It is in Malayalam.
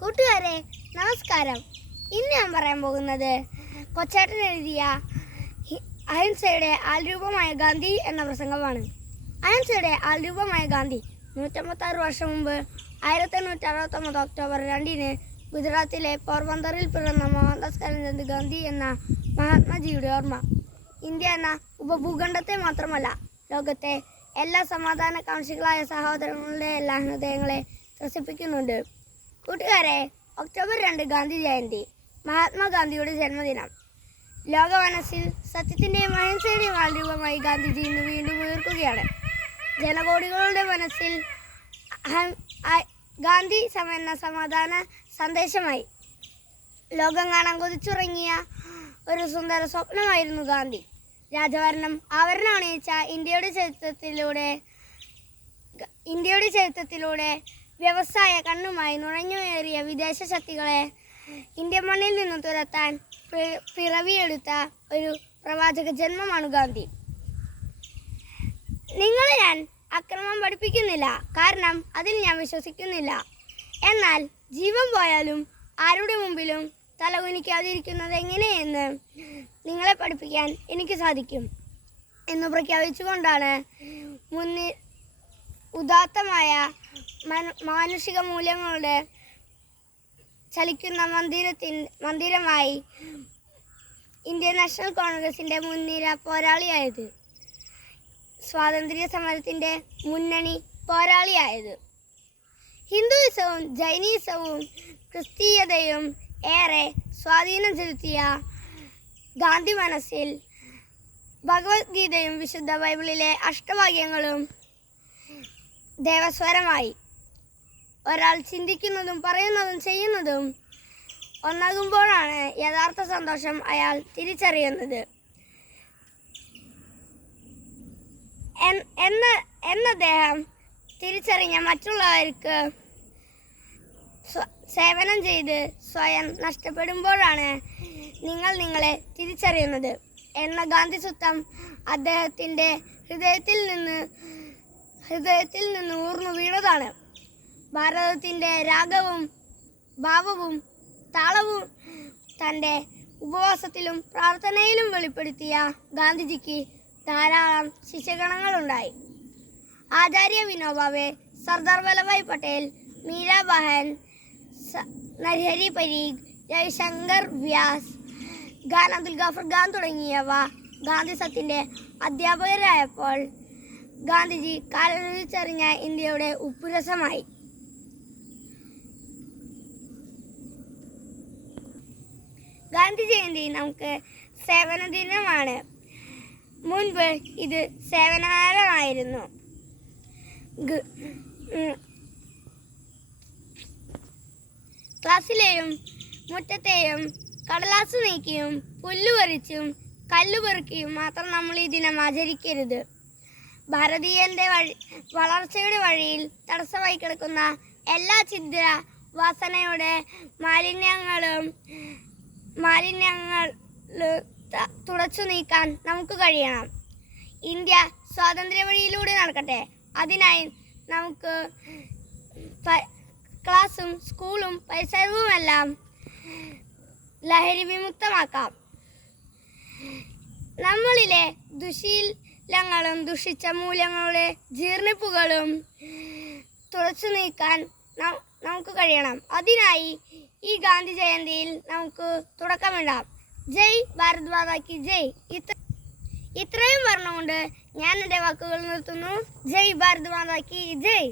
കൂട്ടുകാരെ നമസ്കാരം. ഇന്ന് ഞാൻ പറയാൻ പോകുന്നത് കൊച്ചേട്ടൻ എഴുതിയ അഹിംസയുടെ ആൾരൂപമായ ഗാന്ധി എന്ന പ്രസംഗമാണ്. അഹിംസയുടെ ആൾരൂപമായ ഗാന്ധി 156 വർഷം മുമ്പ് 1869 ഒക്ടോബർ 2 ഗുജറാത്തിലെ പോർബന്തറിൽ പിറന്ന മോഹൻദാസ് കരംചന്ദ് ഗാന്ധി എന്ന മഹാത്മാജിയുടെ ഓർമ്മ ഇന്ത്യ എന്ന ഉപഭൂഖണ്ഡത്തെ മാത്രമല്ല, ലോകത്തെ എല്ലാ സമാധാനകാംക്ഷികളായ സഹോദരങ്ങളുടെ എല്ലാ ഹൃദയങ്ങളെ ത്രസിപ്പിക്കുന്നുണ്ട്. കൂട്ടുകാരെ, ഒക്ടോബർ 2 ഗാന്ധി ജയന്തി, മഹാത്മാഗാന്ധിയുടെ ജന്മദിനം. ലോക മനസ്സിൽ സത്യത്തിൻ്റെയും അഹിംസയുടെയും ആൾരൂപമായി ഗാന്ധിജി ഇന്ന് വീണ്ടും ഉയർക്കുകയാണ്. ജനകോടികളുടെ മനസ്സിൽ ഗാന്ധി എന്ന സമാധാന സന്ദേശമായി. ലോകം കാണാൻ കൊതിച്ചുറങ്ങിയ ഒരു സുന്ദര സ്വപ്നമായിരുന്നു ഗാന്ധി. രാജഭരണം ആവരണമണിയിച്ച ഇന്ത്യയുടെ ചരിത്രത്തിലൂടെ വ്യവസായ കണ്ണുമായി നുഴഞ്ഞുകയറിയ വിദേശ ശക്തികളെ ഇന്ത്യൻ മണ്ണിൽ നിന്നും തുരത്താൻ പിറവിയെടുത്ത ഒരു പ്രവാചക ജന്മമാണ് ഗാന്ധി. നിങ്ങളെ ഞാൻ അക്രമം പഠിപ്പിക്കുന്നില്ല, കാരണം അതിൽ ഞാൻ വിശ്വസിക്കുന്നില്ല. എന്നാൽ ജീവൻ പോയാലും ആരുടെ മുമ്പിലും തലകുനിക്കാതിരിക്കുന്നത് എങ്ങനെയെന്ന് നിങ്ങളെ പഠിപ്പിക്കാൻ എനിക്ക് സാധിക്കും എന്ന് പ്രഖ്യാപിച്ചുകൊണ്ടാണ് മുന്നിൽ ഉദാത്തമായ മാനുഷിക മൂല്യങ്ങളുടെ ചലിക്കുന്ന മന്ദിരമായി ഇന്ത്യൻ നാഷണൽ കോൺഗ്രസിൻ്റെ മുൻനിര പോരാളിയായത്, സ്വാതന്ത്ര്യ സമരത്തിൻ്റെ മുന്നണി പോരാളിയായത്. ഹിന്ദുയിസവും ജൈനിസവും ക്രിസ്തീയതയും ഏറെ സ്വാധീനം ചെലുത്തിയ ഗാന്ധി മനസ്സിൽ ഭഗവത്ഗീതയും വിശുദ്ധ ബൈബിളിലെ അഷ്ടവാക്യങ്ങളും ദേവസ്വരമായി. ഒരാൾ ചിന്തിക്കുന്നതും പറയുന്നതും ചെയ്യുന്നതും ഒന്നാകുമ്പോഴാണ് യഥാർത്ഥ സന്തോഷം അയാൾ തിരിച്ചറിയുന്നത് എന്നദ്ദേഹം തിരിച്ചറിഞ്ഞ മറ്റുള്ളവർക്ക് സേവനം ചെയ്ത് സ്വയം നഷ്ടപ്പെടുമ്പോഴാണ് നിങ്ങൾ നിങ്ങളെ തിരിച്ചറിയുന്നത് എന്ന ഗാന്ധി സൂത്രം അദ്ദേഹത്തിൻ്റെ ഹൃദയത്തിൽ നിന്ന് ഊർന്നു വീണതാണ്. ഭാരതത്തിൻ്റെ രാഗവും ഭാവവും താളവും തൻ്റെ ഉപവാസത്തിലും പ്രാർത്ഥനയിലും വെളിപ്പെടുത്തിയ ഗാന്ധിജിക്ക് ധാരാളം ശിഷ്യഗണങ്ങളുണ്ടായി. ആചാര്യ വിനോബാവെ, സർദാർ വല്ലഭായ് പട്ടേൽ, മീരാബഹൻ, നരഹരി പരീഖ്, രവിശങ്കർ വ്യാസ്, ഖാൻ അബ്ദുൽ ഗാഫർ ഖാൻ തുടങ്ങിയവ ഗാന്ധി സത്യൻ്റെ അധ്യാപകരായപ്പോൾ ഗാന്ധിജി കാലൊഴിച്ചറിഞ്ഞ ഇന്ത്യയുടെ ഉപ്പുരസമായി. ഗാന്ധി ജയന്തി നമുക്ക് സേവന ദിനമാണ്. മുൻപ് ഇത് സേവനകാലമായിരുന്നു. ക്ലാസ്സിലെയും മുറ്റത്തെയും കടലാസ് നീക്കിയും പുല്ലുപറിച്ചും കല്ലുപെറുക്കിയും മാത്രം നമ്മൾ ഈ ദിനം ആചരിക്കരുത്. ഭാരതീയൻ്റെ വളർച്ചയുടെ വഴിയിൽ തടസ്സമായി കിടക്കുന്ന എല്ലാ ഛിദ്ര വാസനയുടെ മാലിന്യങ്ങൾ തുടച്ചു നീക്കാൻ നമുക്ക് കഴിയണം. ഇന്ത്യ സ്വാതന്ത്ര്യ വഴിയിലൂടെ നടക്കട്ടെ. അതിനായി നമുക്ക് ക്ലാസും സ്കൂളും പരിസരവുമെല്ലാം ലഹരി വിമുക്തമാക്കാം. നമ്മളിലെ ദുശീലങ്ങളും ദുഷിച്ച മൂല്യങ്ങളുടെ ജീർണിപ്പുകളും തുടച്ചു നീക്കാൻ നമുക്ക് കഴിയണം. അതിനായി ഈ ഗാന്ധി ജയന്തിയിൽ നമുക്ക് തുടക്കമിടാം. ജയ് ഭാരത് മാതാ കി ജയ്. ഇത്രയും പറഞ്ഞുകൊണ്ട് ഞാൻ എൻ്റെ വാക്കുകൾ നിർത്തുന്നു. ജയ് ഭാരത് മാതാ കി ജയ്.